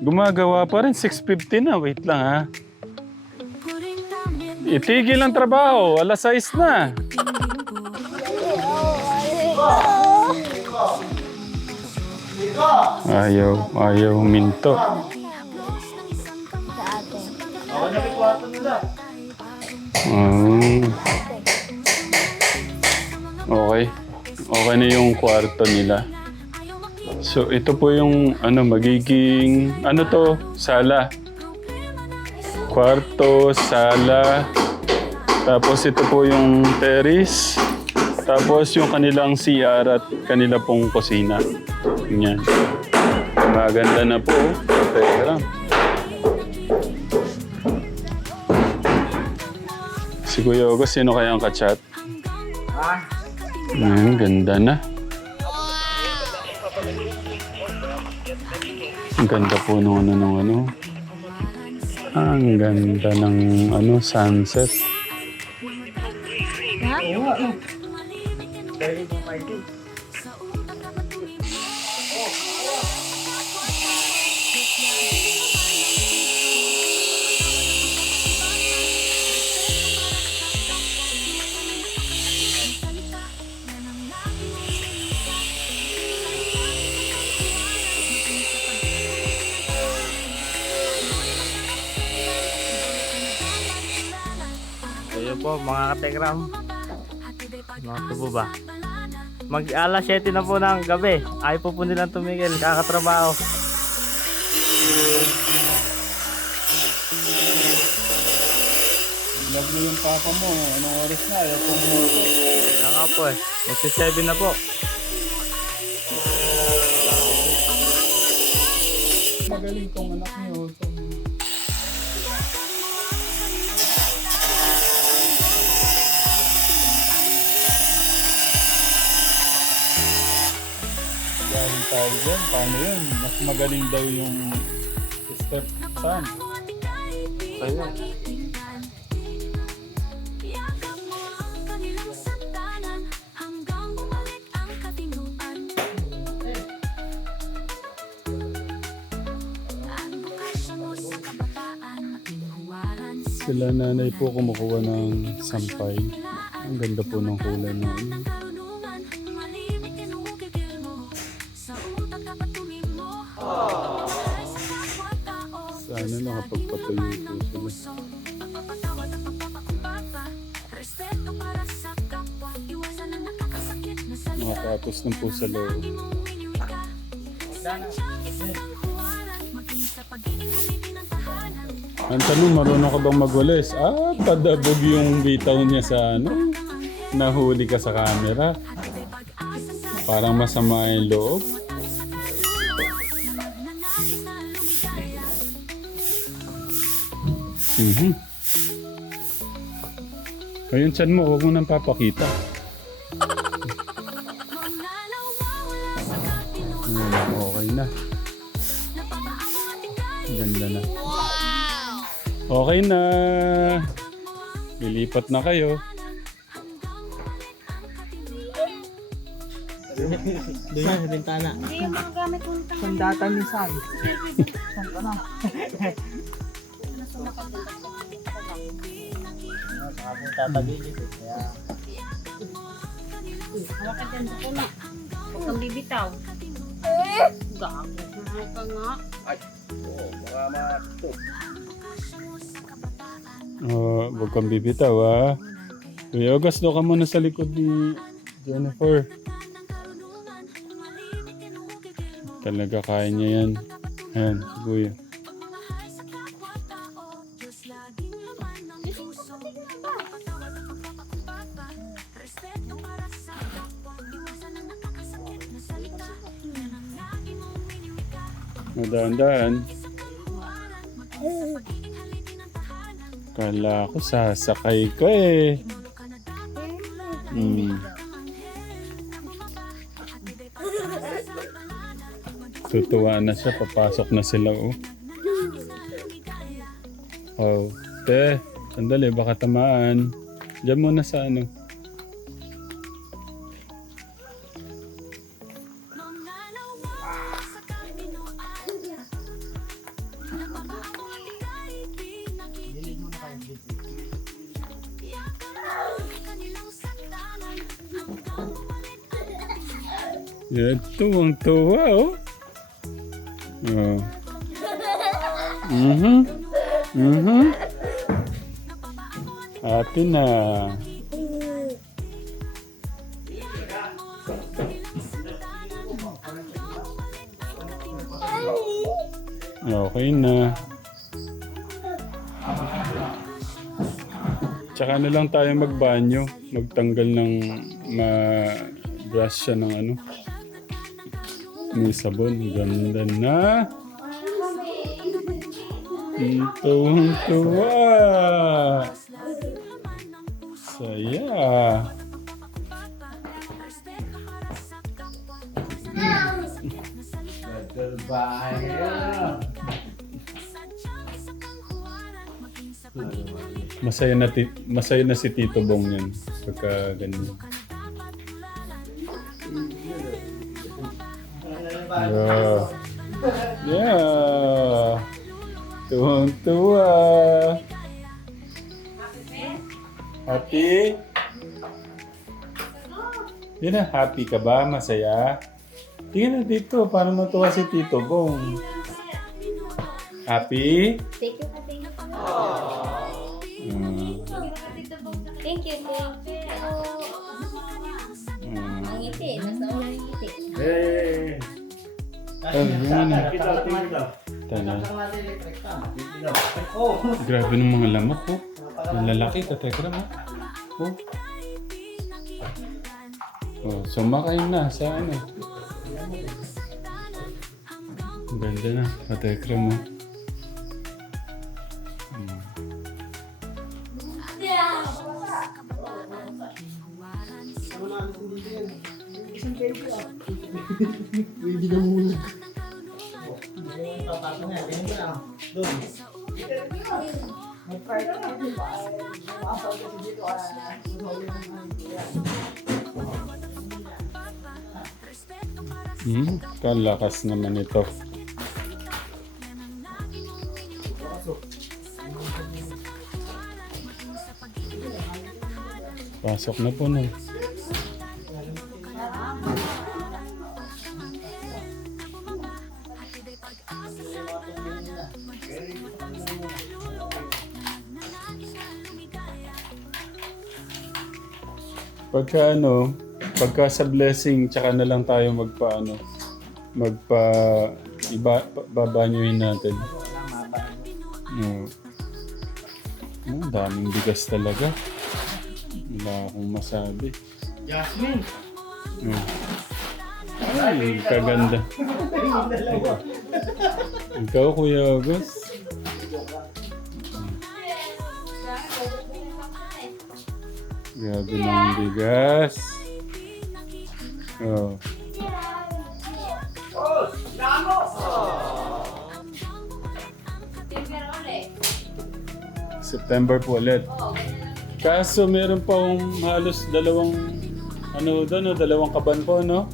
Gumagawa pa rin. 6.50 na. Wait lang ha. Itigil ang trabaho. Alas 6 na. Ayaw. Ayaw huminto. Mm. Okay. Okay na yung kwarto nila. So ito po yung ano magiging ano to sala. Kwarto, sala. Tapos ito po yung terrace. Tapos yung kanilang CR at kanila pong kusina. Yan. Maganda na po. Teka lang. Si Kuya August, sino kaya ang kachat? Ayan, ganda na. Ang ganda po nung ano nung ano. Ang ganda ng ano sunset. Ayo mga kategram. Mga tubo ba? Mag alas 7 na po ng gabi. Ayaw po po nilang tumigil. Kakatrabaho. Love mo yung papa mo. Anong oras na? Ayaw po mo. Kaya nga po eh. 7 na po. Magaling tong anak niyo. Tayo dyan. Paano yun? Mas magaling daw yung step son. Ayun. Sila nanay po kumukuha ng sampay. Ang ganda po ng kulay na nakapagpatuloy po sila. Nakatapos na po sa loob. Ang tanong, marunong ka bang magwalis? Ah, padabog yung bitaw niya sa ano. Nahuli ka sa camera. Parang masama yung loob. Mhm. Ayun, chan mo, huwag mo nang papakita. Ayan, okay na. Ganda na. Okay na. Lilipat na kayo. Doon yan sa bintana. Hindi yung mga gamit mo. Sandata ni Sam. Na? Habang tatabilis eh. Kaya Hawakan dyan sa kuna. Huwag kang bibitaw. Gago. Mahal ka nga. Oh, huwag kang bibitaw ah. Kuya August, doon ka muna sa likod ni Jennifer. Talaga kaya niya yan. Ayan, si Kuya. Madaan-daan. Kala ko sasakay ka eh. Hmm. Tutuwa na siya, papasok na sila oh. Oh, te, sandali, baka tamaan. Diyan muna sa ano. Ito, ang tuwa, oh. Oh. Mhm. Mhm. Happy na. Okay na. Tsaka na lang tayo magbanyo. Magtanggal ng ma-brush siya ng ano. May sabon. Ganda na. Tuwang-tuwa. Saya. Masaya na, masaya na si Tito Bong yan. Pagka ganyan. Yeah. Yeah. Tuwang-tuwa. Happy? Yun na, happy ka ba? Masaya? Tingnan na dito, paano matuwa si Tito Bong? Happy? Thank you, thank you. Oh, yun na. Tana. Grabe ng mga lamok, oh. Ang lalaki, katekra mo. Oh. Oh, sumakay na sa ano. Ang ganda na, katekra mo. Hmm. Hmm, kalakas naman ito. Pasok na po no. Pagka ano, pagka sa blessing, tsaka na lang tayo magpa ano, magpa, iba, ba- babanyohin natin. No. Oh, daming bigas talaga. Wala akong masabi. Jasmine! Oh. Ay, kaganda. Ikaw, Kuya August. Grabe ng bigas. Oh. September po ulit. Kaso meron pa akong halos dalawang ano doon, no? dalawang kaban po, no?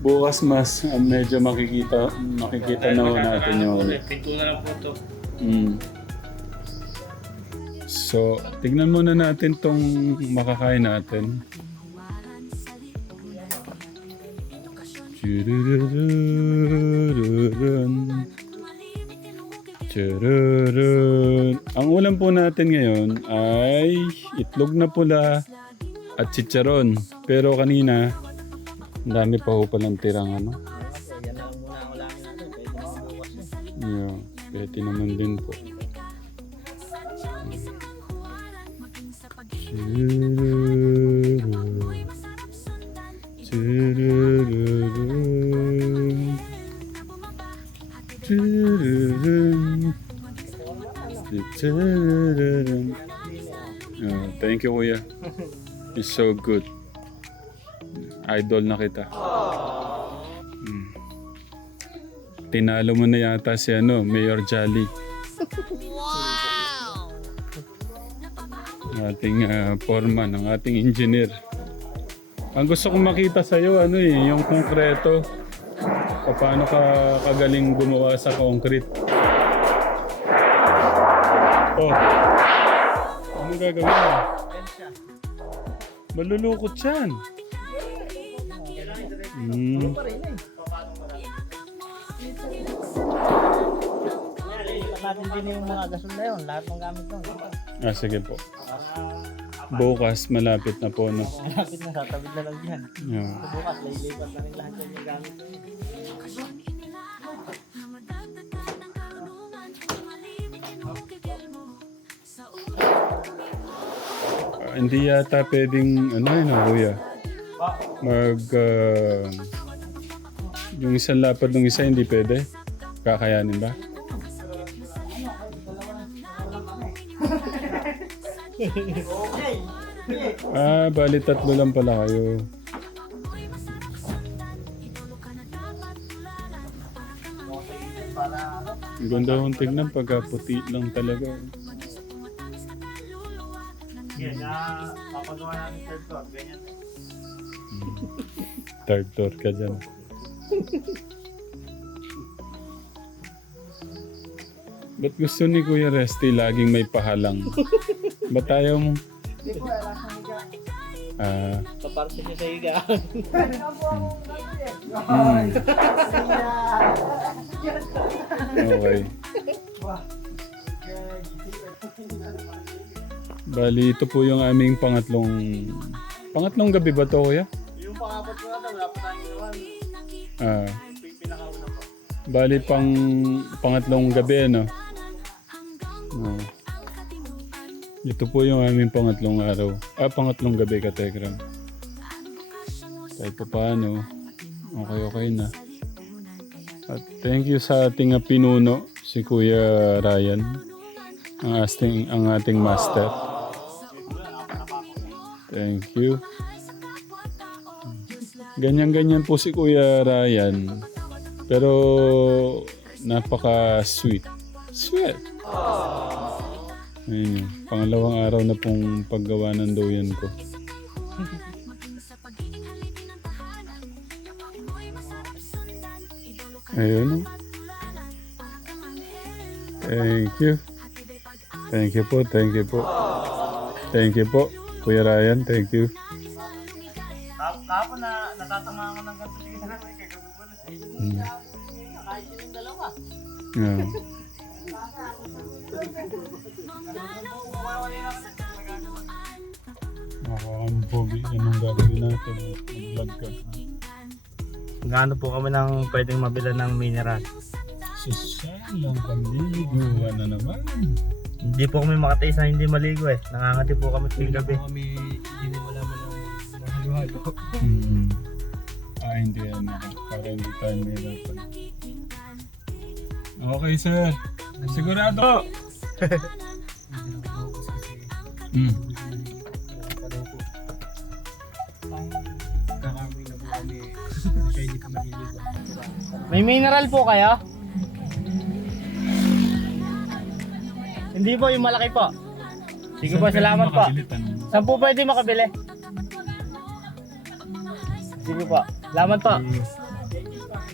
Bukas mas medyo makikita makikita na ho natin yung ano. Pinto na lang po ito. Mm. So, tignan muna natin tong makakain natin. Ang ulam po natin ngayon ay itlog na pula at chicharon. Pero kanina, ang dami pa ho palang tirang ano. Natin. Pwede naman bukas na. Din po. Oh, thank you, Kuya. It's so good. Idol na kita. Mm. Tinalo mo na yata si ano, Mayor Jolly. Ating ah, foreman, ang ating engineer. Ang gusto kong makita sa iyo ano eh, yung konkreto. Paano ka kagaling gumawa sa concrete? Oh. Ano gagawin mo? Malulukot yan. Hmm. natin din yung mga gasol na yun. Lahat ng gamit doon. Ah, sige po. Bukas, malapit na po, no? Malapit na, tatawid na lang yan. Yeah. Bukas, lilipat na rin lahat yung gamit. Ah, hindi yata pwedeng, ano yun, ah, kuya? Mag, ah, yung isang lapad ng isa, hindi pwede? Kakayanin ba? ah, bali tatlo lang pala kayo. Ang Ganda kong tignan pagka puti lang talaga. Yan, na papagawa namin third floor. Ganyan. Third floor ka dyan. Ba't gusto ni Kuya Resty laging may pahalang? Ba't ayaw mo? Ah, Kaparte siya sa higa. hmm. Okay. Bali, ito po yung aming pangatlong... Pangatlong gabi ba to, Kuya? yung pangapat ko na, wala pa tayong ginawa. Ah, bali pang pangatlong gabi, ano? Ah. Ito po yung aming pangatlong araw. Ah, pangatlong gabi ka, Tegram. Kahit pa paano, okay, okay na. At thank you sa ating ah, pinuno, si Kuya Ryan. Ang ating, ang ating master. Thank you. Ganyan-ganyan po si Kuya Ryan. Pero napaka-sweet. Sweet. Ayun yun. Pangalawang araw na pong paggawa ng doyan ko. Ayun. Thank you. Thank you po, thank you po. Thank you po. Kuya Ryan, thank you. Tapos na natatama ako ng ganito. Sige na, may kagabi ko na. Mm. Kahit yun yung dalawa. Yeah. Ako ang pogi. Anong gagawin natin? Mag-vlog ka. Gaano po kami ng pwedeng mabila ng mineral? Sosyal lang pamiliguan na naman. Hindi po kami makatayo sa hindi maligo eh. Nangangati po kami tuwing gabi. kami hindi wala man ng halo-halo. Mm. Ah, hindi yan. Para hindi tayo mahirapan. Okay, sir. Sigurado. niligo. May mineral po kayo? Hindi po, yung malaki po. Sige po, salamat po. Saan po pwede makabili? Sige po. Salamat po.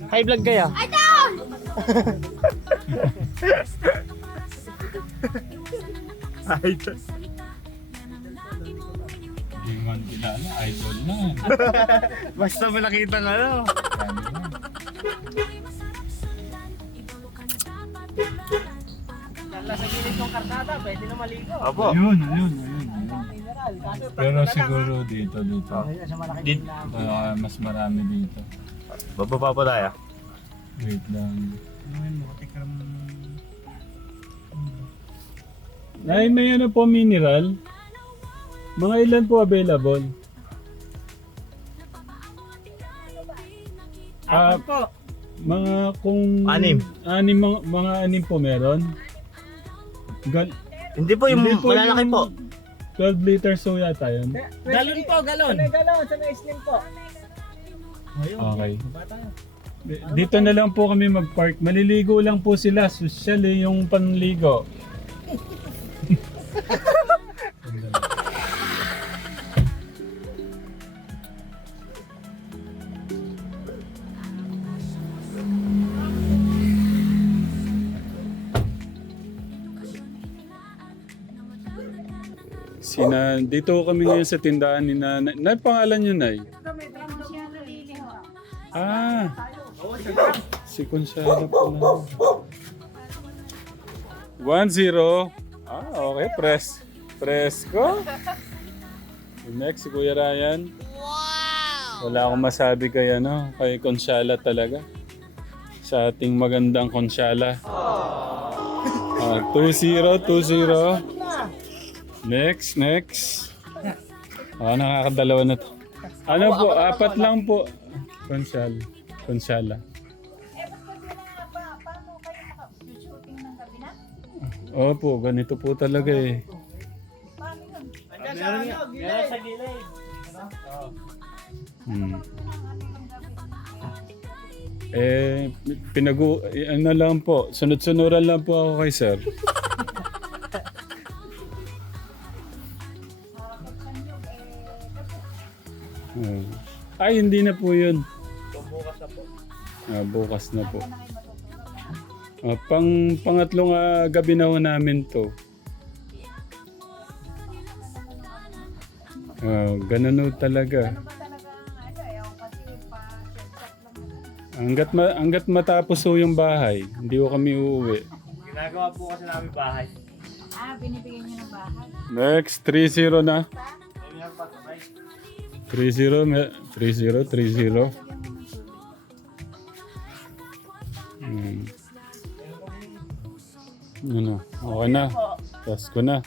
High vlog kayo. Idol. Hindi man kilala. Idol na. Basta may nakita ng ano. Dala sa gilid ng kartada, pwede na maligo. Opo. Ayun, ayun, ayun. Pero siguro dito, dito. Dito. Ah, mas marami dito. Bababa po tayo. Wait lang. Tikram Ay, may ano po mineral. Mga ilan po available? Ah, po. mga kung... Anim. Anim, mga, mga anim po meron. Gal Hindi po, yung Hindi po malalaki yung po. 12 liters so yata yun. Galon po, galon. Okay. Di- Dito na lang po kami mag-park. Maliligo lang po sila. Social eh, yung panligo. Sina, dito kami ngayon sa tindahan ni Nanay. Nay, pangalan niyo, Nay? Ah, si Consuelo pala. One zero. Ah, okay. Press. Press ko. Next, si Kuya Ryan. Wow! Wala akong masabi kay ano, kay Consuela talaga. Sa ating magandang Consuela. Ah, 2-0, 2-0. Next, next. Ah, nakakadalawa na to. Ano po, apat lang po. Consuela. Consuela. Opo, ganito po talaga eh. Meron sa gilid. Hmm. Eh, pinagu... eh, Ano lang po, sunod-sunuran lang po ako kay sir. Hmm. Ay, hindi na po yun. Bukas na po. Ah, bukas na po. Ah, pang pangatlong ah, gabi na ho namin to. Ah, ganun ho talaga. Hanggat, ma hanggat matapos ho yung bahay, hindi ho kami uuwi. Ginagawa po kasi namin bahay. Ah, binibigyan niyo ng bahay. Next, 3-0 na. Kami ang patay. 3-0, me- 3-0, 3-0. Hmm. Ano, okay na. Tapos ko na.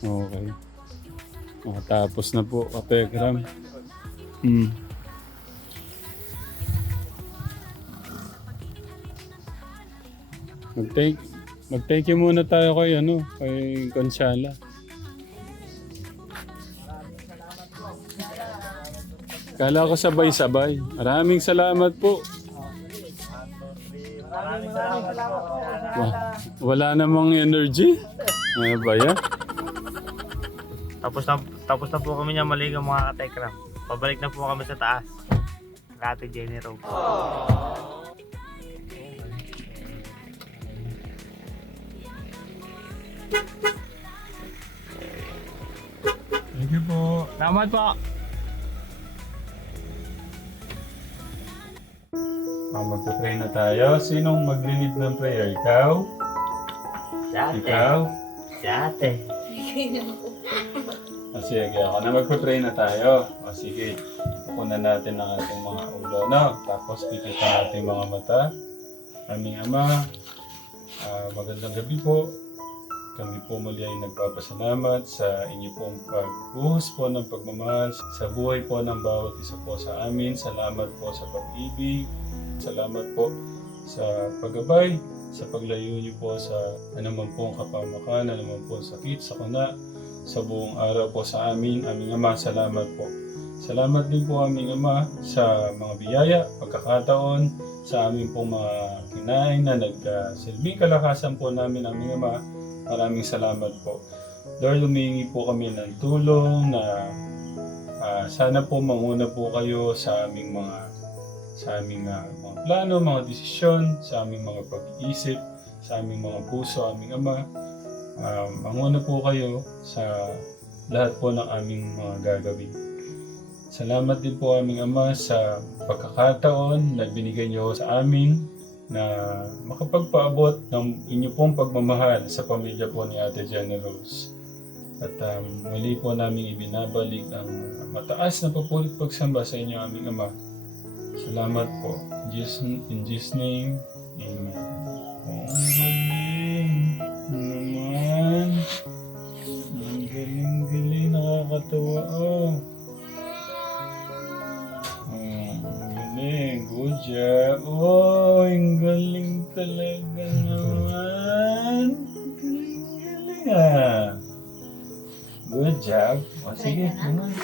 Okay. Nakatapos na po, kategram. Hmm. Mag-take, mag-thank you muna tayo kay, ano, kay Gonzala. Kala ko sabay-sabay. Maraming salamat po. Wa- wala namang energy. Ano ba yan? Tapos na, tapos na po kami niya maligaw mga katekram. Pabalik na po kami sa taas. Kate Jenny Road. Thank you po. Salamat po! Ah, magpapray na tayo. Sinong maglilid ng prayer? Ikaw? Dati. Ikaw? Dati. O sige, ako na magpapray na tayo. O sige, pukunan natin ang ating mga ulo, no? Tapos pipit ang ating mga mata. Aming Ama, ah, magandang gabi po. Kami po muli ay nagpapasalamat sa inyo pong pagbuhos po ng pagmamahal sa buhay po ng bawat isa po sa amin. Salamat po sa pag-ibig. Salamat po sa paggabay, sa paglayo niyo po sa anumang pong kapamakan, anumang pong sakit, sakuna, sa buong araw po sa amin. Aming Ama, salamat po. Salamat din po aming Ama sa mga biyaya, pagkakataon, sa aming pong mga kinain na nagsilbing kalakasan po namin aming Ama. Maraming salamat po. Lord, humingi po kami ng tulong na ah, sana po manguna po kayo sa aming mga sa aming ah, mga plano, mga desisyon, sa aming mga pag-iisip, sa aming mga puso, aming Ama. Um, manguna po kayo sa lahat po ng aming mga gagawin. Salamat din po aming Ama sa pagkakataon na binigay niyo sa amin na makapagpaabot ng inyo pong pagmamahal sa pamilya po ni Ate Jenna Rose. At um, muli po namin ibinabalik ang mataas na papulit pagsamba sa inyo aming Ama. Salamat po. In Jesus, name, Amen. Oh, galing naman. Oh. Oh, galing. Good job. Oh, ang galing talaga naman. Ang Galing-galing ah. Good job. O sige, naman.